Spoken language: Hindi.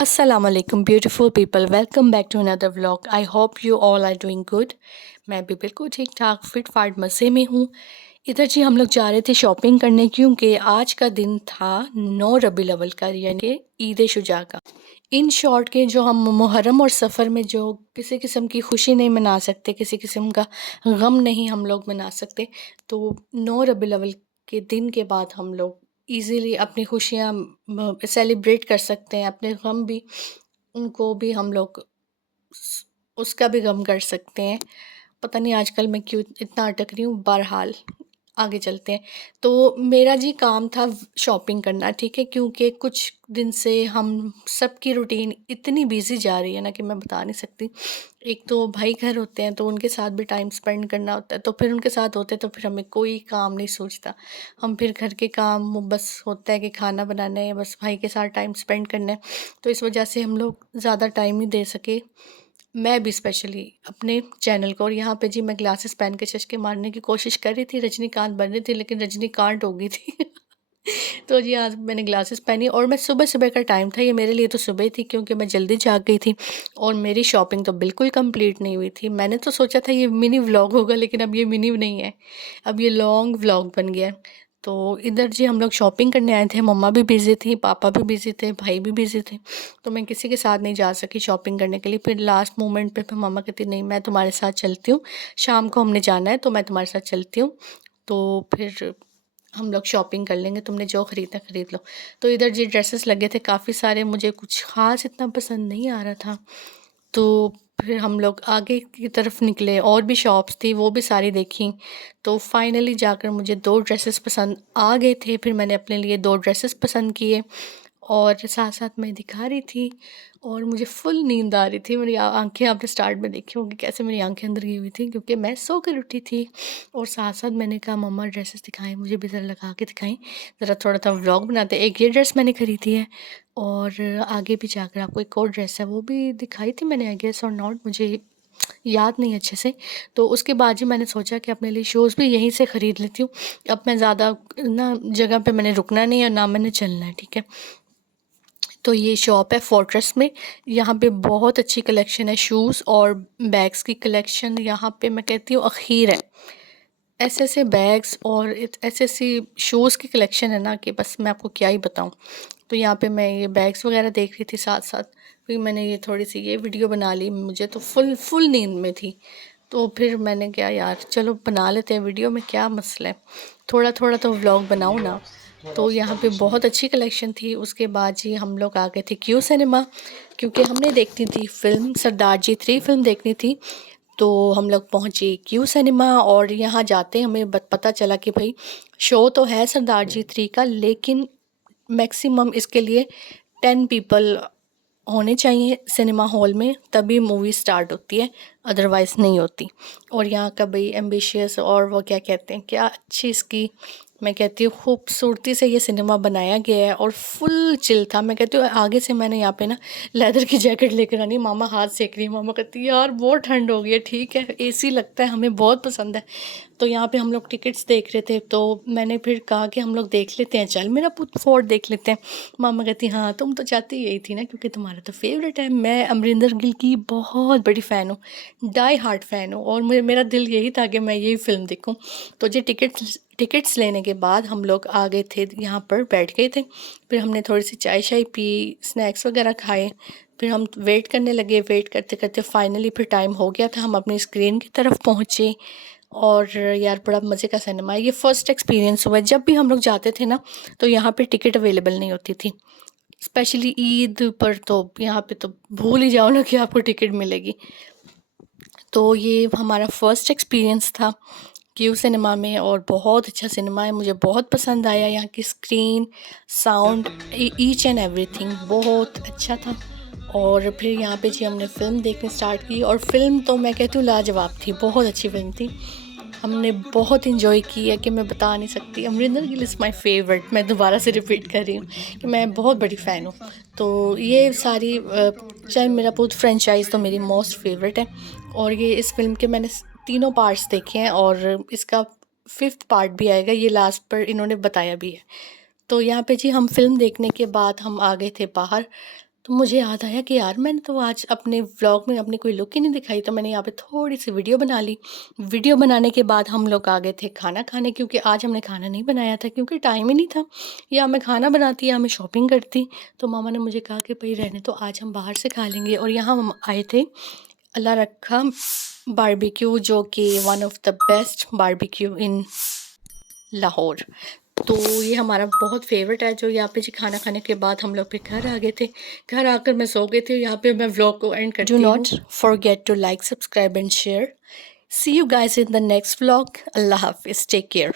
Assalamu alaikum beautiful people, welcome back to another vlog. I hope you all are doing good. मैं भी बिल्कुल ठीक ठाक फिट फाट मज़े में हूँ। इधर जी हम लोग जा रहे थे शॉपिंग करने क्योंकि आज का दिन था 9 रबीउल अव्वल का, यानी ईद शुजा का। इन शॉर्ट के जो हम मुहर्रम और सफ़र में जो किसी किस्म की खुशी नहीं मना सकते, किसी किस्म का गम नहीं हम लोग मना सकते, तो 9 रबीउल अव्वल के दिन के बाद हम लोग ईज़िली अपनी खुशियाँ सेलिब्रेट कर सकते हैं, अपने गम भी उनको भी हम लोग उसका भी गम कर सकते हैं। पता नहीं आजकल मैं क्यों इतना अटक रही हूँ, बहरहाल आगे चलते हैं। तो मेरा जी काम था शॉपिंग करना, ठीक है? क्योंकि कुछ दिन से हम सबकी रूटीन इतनी बिज़ी जा रही है ना कि मैं बता नहीं सकती। एक तो भाई घर होते हैं तो उनके साथ भी टाइम स्पेंड करना होता है, तो फिर उनके साथ होते हैं तो फिर हमें कोई काम नहीं सूझता। हम फिर घर के काम बस होता है कि खाना बनाना है, बस भाई के साथ टाइम स्पेंड करना है। तो इस वजह से हम लोग ज़्यादा टाइम नहीं दे सके, मैं भी स्पेशली अपने चैनल को। और यहाँ पे जी मैं ग्लासेस पहन के चश्के मारने की कोशिश कर रही थी, रजनीकांत बन रही थी, लेकिन रजनीकांत हो गई थी। तो जी आज मैंने ग्लासेस पहनी और मैं सुबह-सुबह का टाइम था, ये मेरे लिए तो सुबह ही थी क्योंकि मैं जल्दी जाग गई थी और मेरी शॉपिंग तो बिल्कुल कंप्लीट नहीं हुई थी। मैंने तो सोचा था ये मिनी व्लॉग होगा, लेकिन अब ये मिनी नहीं है, अब ये लॉन्ग व्लॉग बन गया है। तो इधर जी हम लोग शॉपिंग करने आए थे, मम्मा भी बिज़ी थी, पापा भी बिज़ी थे, भाई भी बिज़ी थे, तो मैं किसी के साथ नहीं जा सकी शॉपिंग करने के लिए। फिर लास्ट मोमेंट पे फिर मम्मा कहती नहीं मैं तुम्हारे साथ चलती हूँ, शाम को हमने जाना है तो मैं तुम्हारे साथ चलती हूँ, तो फिर हम लोग शॉपिंग कर लेंगे, तुमने जो ख़रीदना ख़रीद लो। तो इधर जी ड्रेसेस लगे थे काफ़ी सारे, मुझे कुछ ख़ास इतना पसंद नहीं आ रहा था, तो फिर हम लोग आगे की तरफ निकले, और भी शॉप्स थी वो भी सारी देखी। तो फाइनली जाकर मुझे 2 ड्रेसेस पसंद आ गए थे, फिर मैंने अपने लिए 2 ड्रेसेस पसंद किए और साथ-साथ मैं दिखा रही थी और मुझे फुल नींद आ रही थी। मेरी आँखें आपने स्टार्ट में देखी होंगी कैसे मेरी आँखें अंदर गई हुई थी, क्योंकि मैं सोकर उठी थी। और साथ-साथ मैंने कहा मम्मा ड्रेसेस दिखाएँ, मुझे भी ज़रा लगा के दिखाएँ, ज़रा थोड़ा-सा व्लॉग बनाते हैं। एक ये ड्रेस मैंने खरीदी है और आगे भी जाकर आपको एक और ड्रेस है, वो भी दिखाई थी मैंने, आई गेस और नॉट, मुझे याद नहीं अच्छे से। तो उसके बाद जी मैंने सोचा कि अपने लिए शूज़ भी यहीं से ख़रीद लेती हूँ। अब मैं ज़्यादा ना जगह पे मैंने रुकना नहीं है, ना मैंने चलना है, ठीक है? तो ये शॉप है फोर्ट्रेस में, यहाँ पे बहुत अच्छी कलेक्शन है शूज़ और बैग्स की कलेक्शन यहाँ पे मैं कहती हूँ अख़ीर है। ऐसे-ऐसे बैग्स और ऐसी-ऐसी शूज़ की कलेक्शन है ना कि बस मैं आपको क्या ही बताऊँ। तो यहाँ पे मैं ये बैग्स वग़ैरह देख रही थी साथ-साथ, फिर मैंने ये थोड़ी-सी ये वीडियो बना ली, मुझे तो फुल नींद में थी। तो फिर मैंने कहा यार चलो बना लेते हैं वीडियो में, क्या मसला है, थोड़ा-थोड़ा तो व्लॉग बनाऊँ ना। तो यहाँ पे बहुत अच्छी कलेक्शन थी। उसके बाद जी हम लोग आ गए थे क्यू सिनेमा, क्योंकि हमने देखनी थी फ़िल्म सरदार जी 3 फ़िल्म देखनी थी। तो हम लोग पहुँचे क्यू सिनेमा और यहाँ जाते हमें पता चला कि भाई शो तो है सरदार जी 3 का, लेकिन मैक्सिमम इसके लिए 10 पीपल होने चाहिए सिनेमा हॉल में, तभी मूवी स्टार्ट होती है, अदरवाइज़ नहीं होती। और यहाँ का भाई एम्बिशियस और वो क्या कहते हैं, क्या अच्छी इसकी मैं कहती हूँ खूबसूरती से ये सिनेमा बनाया गया है और फुल चिल था। मैं कहती हूँ आगे से मैंने यहाँ पे ना लेदर की जैकेट लेकर आनी, मामा हाथ सेक रही है, मामा कहती है यार बहुत ठंड हो गई है, ठीक है एसी लगता है, हमें बहुत पसंद है। तो यहाँ पे हम लोग टिकट्स देख रहे थे, तो मैंने फिर कहा कि हम लोग देख लेते हैं, चल मेरा पुत फोर्ट देख लेते हैं। मामा कहती हाँ तुम तो चाहती यही थी ना, क्योंकि तुम्हारा तो फेवरेट है। मैं अमरिंदर गिल की बहुत बड़ी फ़ैन हूँ, डाई हार्ट फ़ैन हूँ, और मेरा दिल यही था कि मैं यही फ़िल्म देखूँ। तो जी टिकट्स लेने के बाद हम लोग आ गए थे, यहाँ पर बैठ गए थे। फिर हमने थोड़ी सी चाय शाय पी, स्नैक्स वगैरह खाए, फिर हम वेट करने लगे। वेट करते करते फाइनली फिर टाइम हो गया था, हम अपनी स्क्रीन की तरफ पहुँचे। और यार बड़ा मज़े का सिनेमा है, ये फ़र्स्ट एक्सपीरियंस हुआ है। जब भी हम लोग जाते थे ना तो यहाँ पे टिकट अवेलेबल नहीं होती थी, स्पेशली ईद पर तो यहाँ पे तो भूल ही जाओ ना कि आपको टिकट मिलेगी। तो ये हमारा फ़र्स्ट एक्सपीरियंस था क्यू सिनेमा में, और बहुत अच्छा सिनेमा है, मुझे बहुत पसंद आया। यहाँ की screen, sound, each and everything बहुत अच्छा था। और फिर यहाँ पे जी हमने फ़िल्म देखनी स्टार्ट की, और फ़िल्म तो मैं कहती हूँ लाजवाब थी, बहुत अच्छी फ़िल्म थी। हमने बहुत इन्जॉय की है कि मैं बता नहीं सकती। Amarinder Gill is my favourite, मैं दोबारा से रिपीट कर रही हूँ कि मैं बहुत बड़ी फ़ैन हूँ। तो ये सारी चाहे मेरा पूत फ्रेंचाइज़ तो मेरी मोस्ट फेवरेट है। और ये इस फ़िल्म के मैंने तीनों पार्ट्स देखे हैं और इसका 5th पार्ट भी आएगा, ये लास्ट पर इन्होंने बताया भी है। तो यहाँ पे जी हम फ़िल्म देखने के बाद हम आ गए थे बाहर। तो मुझे याद आया कि यार मैंने तो आज अपने व्लॉग में अपनी कोई लुक ही नहीं दिखाई, तो मैंने यहाँ पे थोड़ी-सी वीडियो बना ली। वीडियो बनाने के बाद हम लोग आ गए थे खाना खाने, क्योंकि आज हमने खाना नहीं बनाया था क्योंकि टाइम ही नहीं था। या मैं खाना बनाती या मैं शॉपिंग करती। तो मामा ने मुझे कहा कि भई रहने दो, आज हम बाहर से खा लेंगे। और यहाँ हम आए थे अल्लाह रखा बारबेक्यू, जो कि one of the best barbecue in Lahore. तो ये हमारा बहुत फेवरेट है। जो यहाँ पे जी खाना खाने के बाद हम लोग फिर घर आ गए थे। घर आकर मैं सो गई थी। यहाँ पे मैं व्लॉग को एंड करती हूँ। Do not forget to like, subscribe and share. See you guys in the next vlog. अल्लाह हाफिज़, टेक केयर।